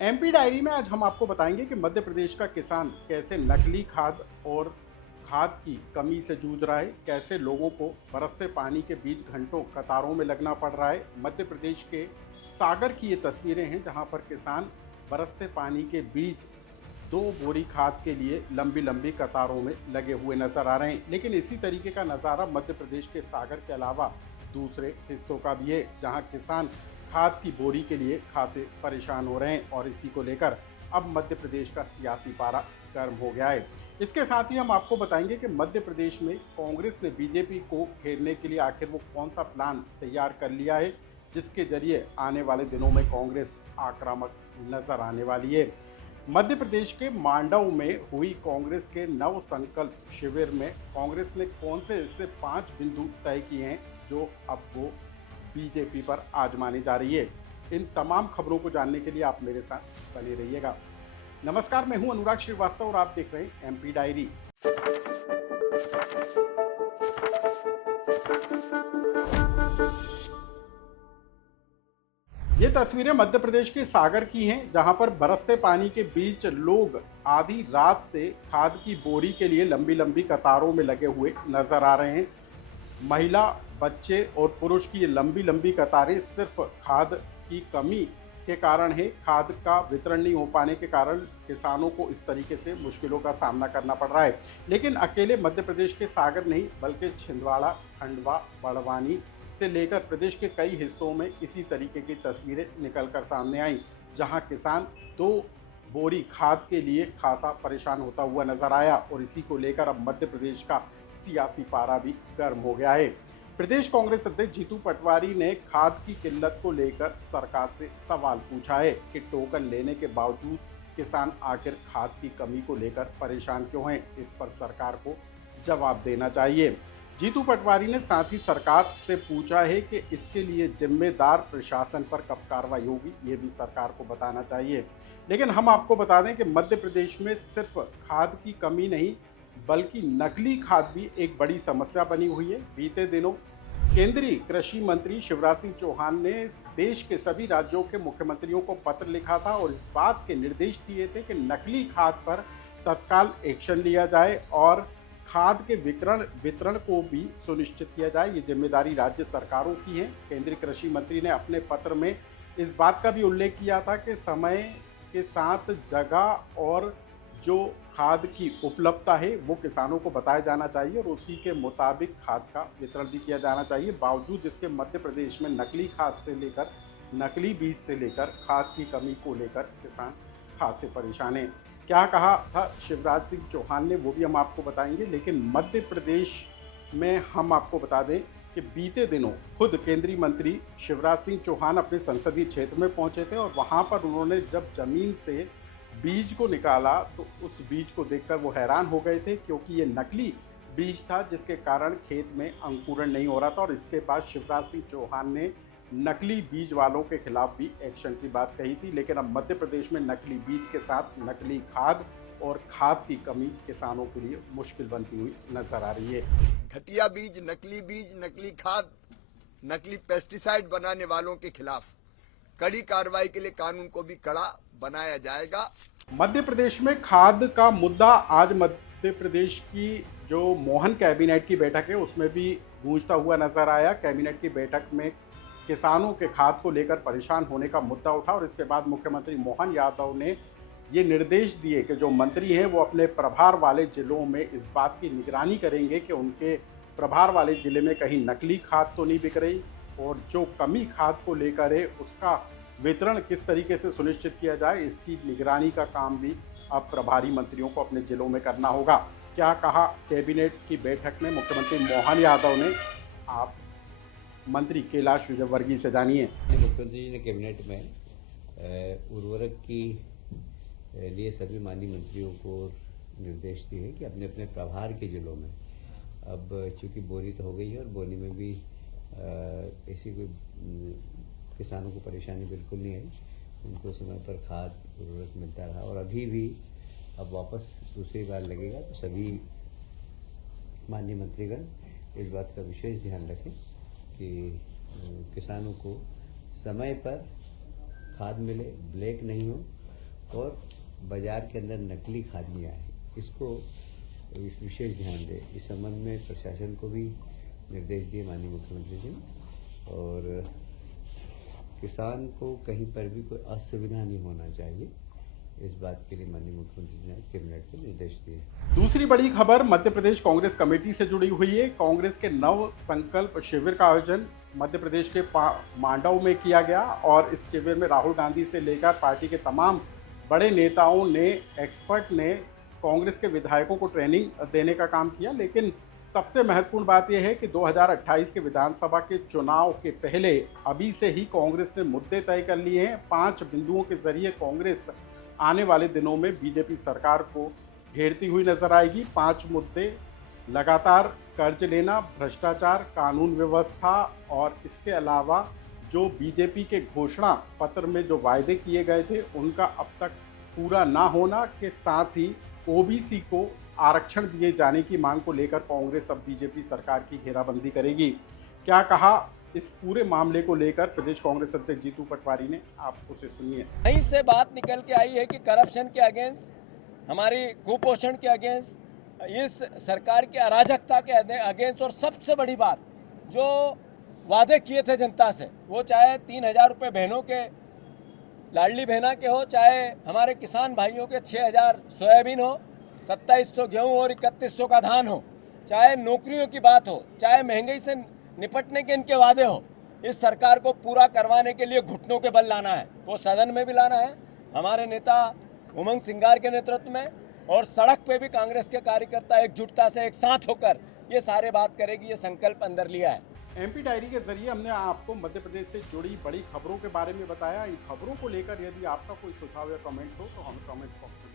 MP diary में आज हम आपको बताएंगे कि मध्य प्रदेश का किसान कैसे नकली खाद और खाद की कमी से जूझ रहा है, कैसे लोगों को बरसते पानी के बीच घंटों कतारों में लगना पड़ रहा है। मध्य प्रदेश के सागर की ये तस्वीरें हैं जहां पर किसान बरसते पानी के बीच 2 बोरी खाद के लिए लंबी लंबी कतारों में लगे हुए नजर आ रहे हैं। लेकिन इसी तरीके का नज़ारा मध्य प्रदेश के सागर के अलावा दूसरे हिस्सों का भी है, जहां किसान खाद की बोरी के लिए खासे परेशान हो रहे हैं और इसी को लेकर अब मध्य प्रदेश का सियासी पारा गर्म हो गया है। इसके साथ ही हम आपको बताएंगे कि मध्य प्रदेश में कांग्रेस ने बीजेपी को घेरने के लिए आखिर वो कौन सा प्लान तैयार कर लिया है, जिसके जरिए आने वाले दिनों में कांग्रेस आक्रामक नजर आने वाली है। मध्य प्रदेश के मांडव में हुई कांग्रेस के नव संकल्प शिविर में कांग्रेस ने कौन से ऐसे 5 बिंदु तय किए हैं जो अब वो बीजेपी पर आजमानी जा रही है। इन तमाम खबरों को जानने के लिए आप मेरे साथ बने रहिएगा। नमस्कार, मैं हूं अनुराग श्रीवास्तव और आप देख रहे हैं एमपी डायरी। ये तस्वीरें मध्य प्रदेश के सागर की हैं, जहां पर बरसते पानी के बीच लोग आधी रात से खाद की बोरी के लिए लंबी लंबी कतारों में लगे हुए नजर आ रहे हैं। महिला, बच्चे और पुरुष की ये लंबी लंबी कतारें सिर्फ खाद की कमी के कारण है। खाद का वितरण नहीं हो पाने के कारण किसानों को इस तरीके से मुश्किलों का सामना करना पड़ रहा है। लेकिन अकेले मध्य प्रदेश के सागर नहीं, बल्कि छिंदवाड़ा, खंडवा, बड़वानी से लेकर प्रदेश के कई हिस्सों में इसी तरीके की तस्वीरें निकल कर सामने आई, जहां किसान 2 बोरी खाद के लिए खासा परेशान होता हुआ नजर आया और इसी को लेकर अब मध्य प्रदेश का सियासी पारा भी गर्म हो गया है। प्रदेश कांग्रेस अध्यक्ष जीतू पटवारी ने खाद की किल्लत को लेकर सरकार से सवाल पूछा है कि टोकन लेने के बावजूद किसान आखिर खाद की कमी को लेकर परेशान क्यों हैं। इस पर सरकार को जवाब देना चाहिए। जीतू पटवारी ने साथ ही सरकार से पूछा है कि इसके लिए जिम्मेदार प्रशासन पर कब कार्रवाई होगी, ये भी सरकार को बताना चाहिए। लेकिन हम आपको बता दें कि मध्य प्रदेश में सिर्फ खाद की कमी नहीं, बल्कि नकली खाद भी एक बड़ी समस्या बनी हुई है। बीते दिनों केंद्रीय कृषि मंत्री शिवराज सिंह चौहान ने देश के सभी राज्यों के मुख्यमंत्रियों को पत्र लिखा था और इस बात के निर्देश दिए थे कि नकली खाद पर तत्काल एक्शन लिया जाए और खाद के वितरण को भी सुनिश्चित किया जाए। ये जिम्मेदारी राज्य सरकारों की है। केंद्रीय कृषि मंत्री ने अपने पत्र में इस बात का भी उल्लेख किया था कि समय के साथ जगह और जो खाद की उपलब्धता है वो किसानों को बताया जाना चाहिए और उसी के मुताबिक खाद का वितरण भी किया जाना चाहिए। बावजूद इसके मध्य प्रदेश में नकली खाद से लेकर नकली बीज से लेकर खाद की कमी को लेकर किसान खासे परेशान हैं। क्या कहा था शिवराज सिंह चौहान ने वो भी हम आपको बताएंगे। लेकिन मध्य प्रदेश में हम आपको बता दें कि बीते दिनों खुद केंद्रीय मंत्री शिवराज सिंह चौहान अपने संसदीय क्षेत्र में पहुंचे थे और वहां पर उन्होंने जब जमीन से बीज को निकाला तो उस बीज को देखकर वो हैरान हो गए थे, क्योंकि ये नकली बीज था जिसके कारण खेत में अंकुरण नहीं हो रहा था। और इसके बाद शिवराज सिंह चौहान ने नकली बीज वालों के खिलाफ भी एक्शन की बात कही थी। लेकिन अब मध्य प्रदेश में नकली बीज के साथ नकली खाद और खाद की कमी किसानों के लिए मुश्किल बनती हुई नजर आ रही है। घटिया बीज, नकली खाद, नकली पेस्टिसाइड बनाने वालों के खिलाफ कड़ी कार्रवाई के लिए कानून को भी कड़ा बनाया जाएगा। मध्य प्रदेश में खाद का मुद्दा आज मध्य प्रदेश की जो मोहन कैबिनेट की बैठक है उसमें भी गूंजता हुआ नजर आया। कैबिनेट की बैठक में किसानों के खाद को लेकर परेशान होने का मुद्दा उठा और इसके बाद मुख्यमंत्री मोहन यादव ने ये निर्देश दिए कि जो मंत्री हैं वो अपने प्रभार वाले जिलों में इस बात की निगरानी करेंगे कि उनके प्रभार वाले जिले में कहीं नकली खाद तो नहीं बिक रही और जो कमी खाद को लेकर है उसका वितरण किस तरीके से सुनिश्चित किया जाए, इसकी निगरानी का काम भी अब प्रभारी मंत्रियों को अपने जिलों में करना होगा। क्या कहा कैबिनेट की बैठक में मुख्यमंत्री मोहन यादव ने, आप मंत्री कैलाश विजयवर्गीय से जानिए। मुख्यमंत्री जी ने कैबिनेट में उर्वरक की लिए सभी माननीय मंत्रियों को निर्देश दिए हैं कि अपने अपने प्रभार के जिलों में, अब चूंकि बोरी तो हो गई है और बोरी में भी ऐसी कोई किसानों को परेशानी बिल्कुल नहीं आई, उनको समय पर खाद उर्वरक मिलता रहा और अभी भी अब वापस दूसरी बार लगेगा। तो सभी माननीय मंत्रीगण इस बात का विशेष ध्यान रखें कि किसानों को समय पर खाद मिले, ब्लैक नहीं हो और बाजार के अंदर नकली खाद नहीं आए, इसको विशेष ध्यान दें। इस संबंध में प्रशासन को भी निर्देश दिए माननीय मुख्यमंत्री जी, और किसान को कहीं पर भी कोई असुविधा नहीं होना चाहिए, इस बात के लिए माननीय मुख्यमंत्री जी ने कैबिनेट को निर्देश दिए। दूसरी बड़ी खबर मध्य प्रदेश कांग्रेस कमेटी से जुड़ी हुई है। कांग्रेस के नव संकल्प शिविर का आयोजन मध्य प्रदेश के मांडव में किया गया और इस शिविर में राहुल गांधी से लेकर पार्टी के तमाम बड़े नेताओं ने, एक्सपर्ट ने कांग्रेस के विधायकों को ट्रेनिंग देने का काम किया। लेकिन सबसे महत्वपूर्ण बात यह है कि 2028 के विधानसभा के चुनाव के पहले अभी से ही कांग्रेस ने मुद्दे तय कर लिए हैं। 5 बिंदुओं के जरिए कांग्रेस आने वाले दिनों में बीजेपी सरकार को घेरती हुई नजर आएगी। 5 मुद्दे लगातार कर्ज लेना, भ्रष्टाचार, कानून व्यवस्था और इसके अलावा जो बीजेपी के घोषणा पत्र में जो वायदे किए गए थे उनका अब तक पूरा ना होना के साथ ही ओबीसी को आरक्षण दिए जाने की मांग को लेकर कांग्रेस अब बीजेपी सरकार की घेराबंदी करेगी। क्या कहा इस पूरे मामले को लेकर प्रदेश कांग्रेस अध्यक्ष जीतू पटवारी ने, आप उसे सुनिए। कहीं से बात निकल के आई है कि करप्शन के अगेंस्ट, हमारी कुपोषण के अगेंस्ट, इस सरकार की अराजकता के अगेंस्ट, और सबसे बड़ी बात जो वादे किए थे जनता से, वो चाहे 3,000 रुपये बहनों के, लाडली बहना के हो, चाहे हमारे किसान भाइयों के 6,000 सोयाबीन हो, 2700 गेहूँ और 3100 का धान हो, चाहे नौकरियों की बात हो, चाहे महंगाई से निपटने के इनके वादे हो, इस सरकार को पूरा करवाने के लिए घुटनों के बल लाना है। वो सदन में भी लाना है हमारे नेता उमंग सिंगार के नेतृत्व में, और सड़क पे भी कांग्रेस के कार्यकर्ता एकजुटता से एक साथ होकर ये सारे बात करेगी, ये संकल्प अंदर लिया है। एमपी डायरी के जरिए हमने आपको मध्य प्रदेश से जुड़ी बड़ी खबरों के बारे में बताया। इन खबरों को लेकर यदि आपका कोई सुझाव या कमेंट्स हो तो हमें कमेंट्स बॉक्स में